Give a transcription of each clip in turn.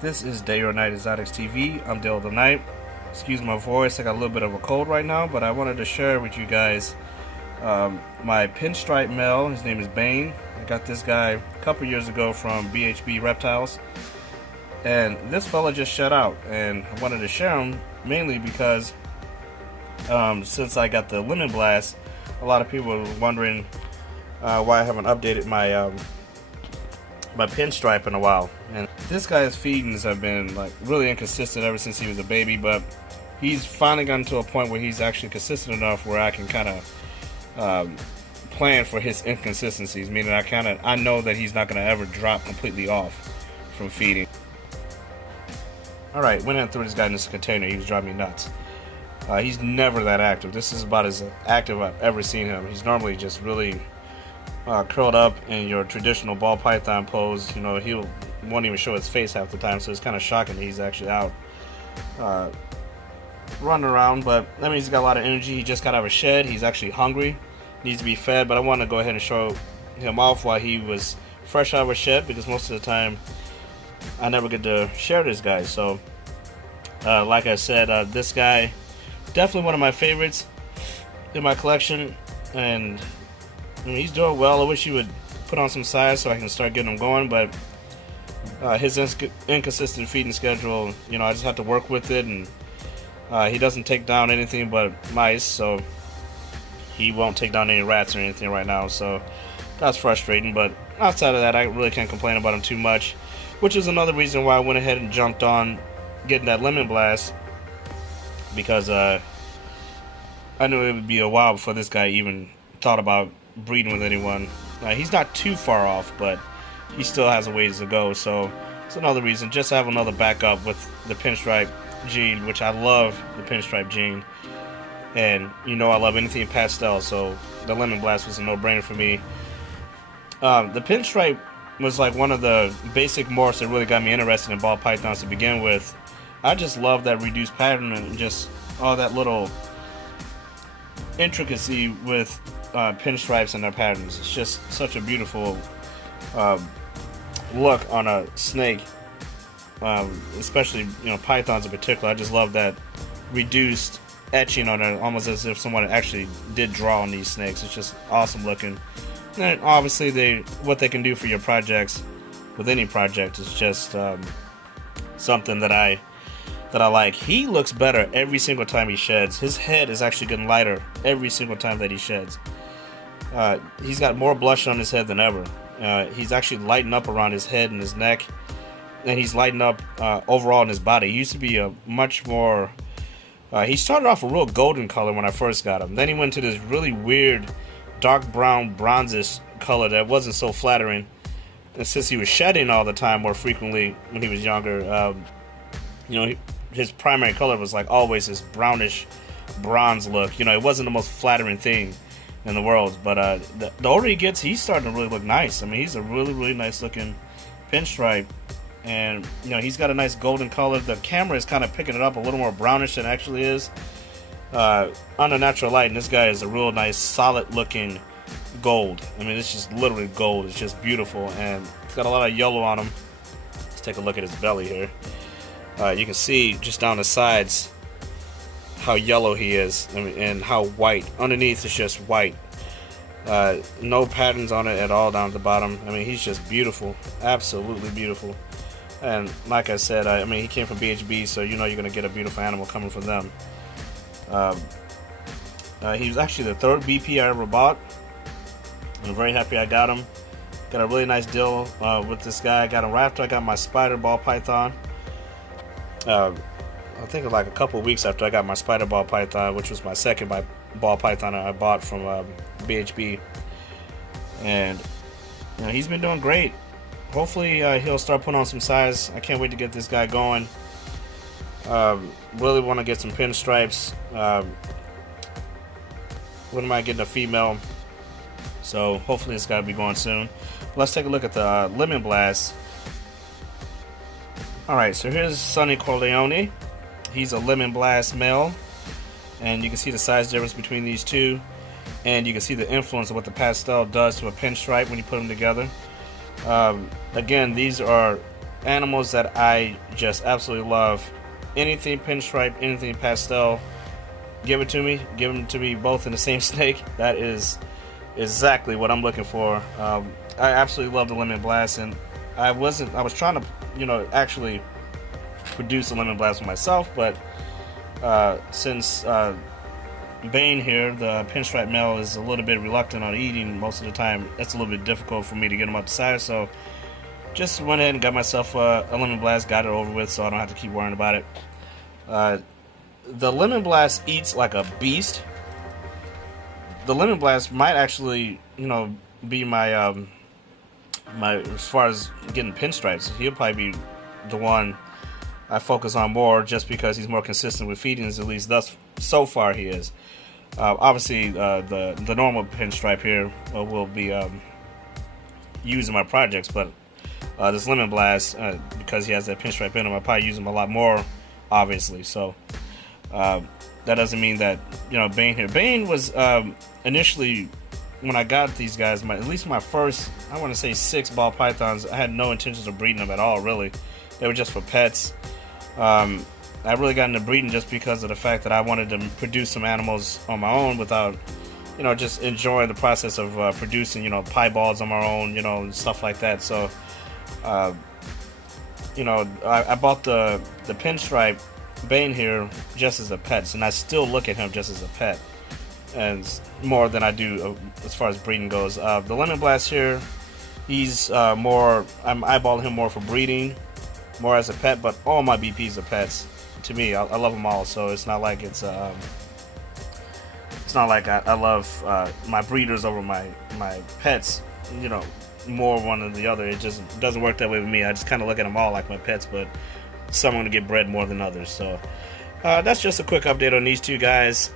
This is Day or Night Exotics TV. I'm Dale the Night. Excuse my voice, I got a little bit of a cold right now, but I wanted to share with you guys my pinstripe male. His name is Bane. I got this guy a couple years ago from BHB Reptiles, and this fella just shut out, and I wanted to share him mainly because since I got the Lemon Blast, a lot of people were wondering why I haven't updated my my pinstripe in a while. And this guy's feedings have been like really inconsistent ever since he was a baby, but he's finally gotten to a point where he's actually consistent enough where I can kind of plan for his inconsistencies, meaning I know that he's not going to ever drop completely off from feeding. Alright, went in and threw this guy in this container. He was driving me nuts. He's never that active. This is about as active I've ever seen him. He's normally just really curled up in your traditional ball python pose. You know, he won't even show his face half the time, so it's kind of shocking that he's actually out running around. But that means he's got a lot of energy. He just got out of a shed. He's actually hungry, needs to be fed. But I want to go ahead and show him off while he was fresh out of a shed, because most of the time I never get to share this guy. So like I said, this guy definitely one of my favorites in my collection, and I mean, he's doing well. I wish he would put on some size so I can start getting him going, but his inconsistent feeding schedule, you know, I just have to work with it, and he doesn't take down anything but mice, so he won't take down any rats or anything right now, so that's frustrating. But outside of that, I really can't complain about him too much, which is another reason why I went ahead and jumped on getting that Lemon Blast, because I knew it would be a while before this guy even thought about breeding with anyone. He's not too far off, but he still has a ways to go, so it's another reason just to have another backup with the pinstripe gene, which I love the pinstripe gene, and you know I love anything pastel, so the Lemon Blast was a no-brainer for me. The pinstripe was like one of the basic morphs that really got me interested in ball pythons to begin with. I just love that reduced pattern and just all that little intricacy with pinstripes and their patterns. It's just such a beautiful look on a snake, especially, you know, pythons in particular. I just love that reduced etching on it, almost as if someone actually did draw on these snakes. It's just awesome looking. And obviously what they can do for your projects with any project is just something that I like. He looks better every single time he sheds. His head is actually getting lighter every single time that he sheds. He's got more blush on his head than ever. He's actually lighting up around his head and his neck, and he's lighting up overall in his body. He used to be a much more he started off a real golden color when I first got him. Then he went to this really weird dark brown bronzish color that wasn't so flattering, and since he was shedding all the time more frequently when he was younger, you know, his primary color was like always this brownish bronze look. You know, it wasn't the most flattering thing in the world, but the older he gets, he's starting to really look nice. I mean, he's a really nice looking pinstripe, and you know, he's got a nice golden color. The camera is kind of picking it up a little more brownish than it actually is under natural light, and this guy is a real nice solid looking gold. I mean, it's just literally gold. It's just beautiful, and it's got a lot of yellow on him. Let's take a look at his belly here. You can see just down the sides how yellow he is, and how white. Underneath it's just white. No patterns on it at all down at the bottom. I mean, he's just beautiful, absolutely beautiful. And like I said, I mean, he came from BHB, so you know you're gonna get a beautiful animal coming from them. He was actually the third BP I ever bought. I'm very happy I got him. Got a really nice deal with this guy. I got him right after I got my spider ball python. I think like a couple of weeks after I got my spider ball python, which was my second ball python I bought from BHB, and you know, he's been doing great. Hopefully he'll start putting on some size. I can't wait to get this guy going. Really want to get some pinstripes. When am I getting a female? So hopefully this guy will be going soon. Let's take a look at the Lemon Blast. Alright, so here's Sonny Corleone. He's a Lemon Blast male, and you can see the size difference between these two, and you can see the influence of what the pastel does to a pinstripe when you put them together. Again, these are animals that I just absolutely love. Anything pinstripe, anything pastel, give it to me. Give them to me both in the same snake. That is exactly what I'm looking for. I absolutely love the Lemon Blast, and I was trying to, actually produce a Lemon Blast for myself, but since Bane here, the pinstripe male, is a little bit reluctant on eating most of the time, it's a little bit difficult for me to get him up the side, so just went ahead and got myself a Lemon Blast, got it over with, so I don't have to keep worrying about it. The Lemon Blast eats like a beast. The Lemon Blast might actually, be my as far as getting pinstripes. He'll probably be the one I focus on more, just because he's more consistent with feedings. At least so far he is. Obviously, the normal pinstripe here will be used in my projects, but this Lemon Blast, because he has that pinstripe in him, I'll probably use him a lot more, obviously. So that doesn't mean that, Bane here. Bane was initially, when I got these guys, at least my first, I want to say 6 ball pythons, I had no intentions of breeding them at all, really. They were just for pets. I really got into breeding just because of the fact that I wanted to produce some animals on my own without, just enjoying the process of producing, pieballs on my own, and stuff like that. So, I bought the pinstripe Bane here just as a pet, and I still look at him just as a pet, and more than I do as far as breeding goes. The Lemon Blast here, he's more, I'm eyeballing him more for breeding, more as a pet, but all my BPs are pets to me. I love them all, so it's not like I love my breeders over my pets, more one than the other. It just doesn't work that way with me. I just kind of look at them all like my pets, but some want to get bred more than others. So that's just a quick update on these two guys.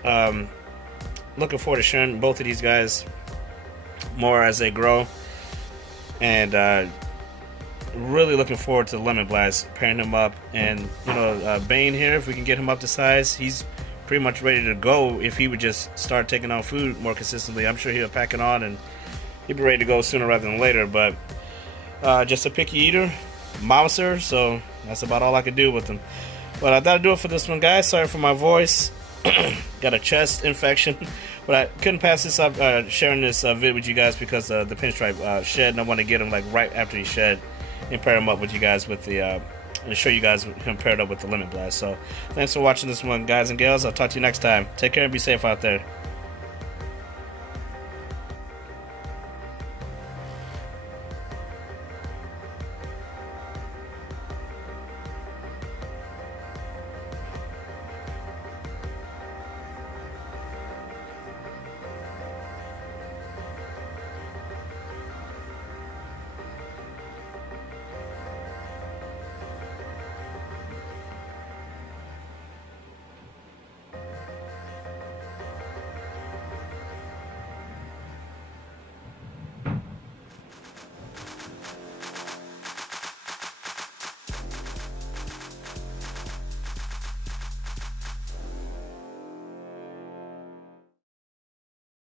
Looking forward to sharing both of these guys more as they grow, and really looking forward to the Lemon Blast, pairing him up. And Bane here, if we can get him up to size, he's pretty much ready to go. If he would just start taking on food more consistently, I'm sure he'll pack it on and he'd be ready to go sooner rather than later. But just a picky eater, mouser, so that's about all I could do with him. But that'll do it for this one, guys. Sorry for my voice. Got a chest infection, but I couldn't pass this up sharing this vid with you guys, because the pinstripe shed, and I want to get him like right after he shed and pair him up with you guys with the and show you guys him paired up with the Lemon Blast. So thanks for watching this one, guys and gals. I'll talk to you next time. Take care and be safe out there.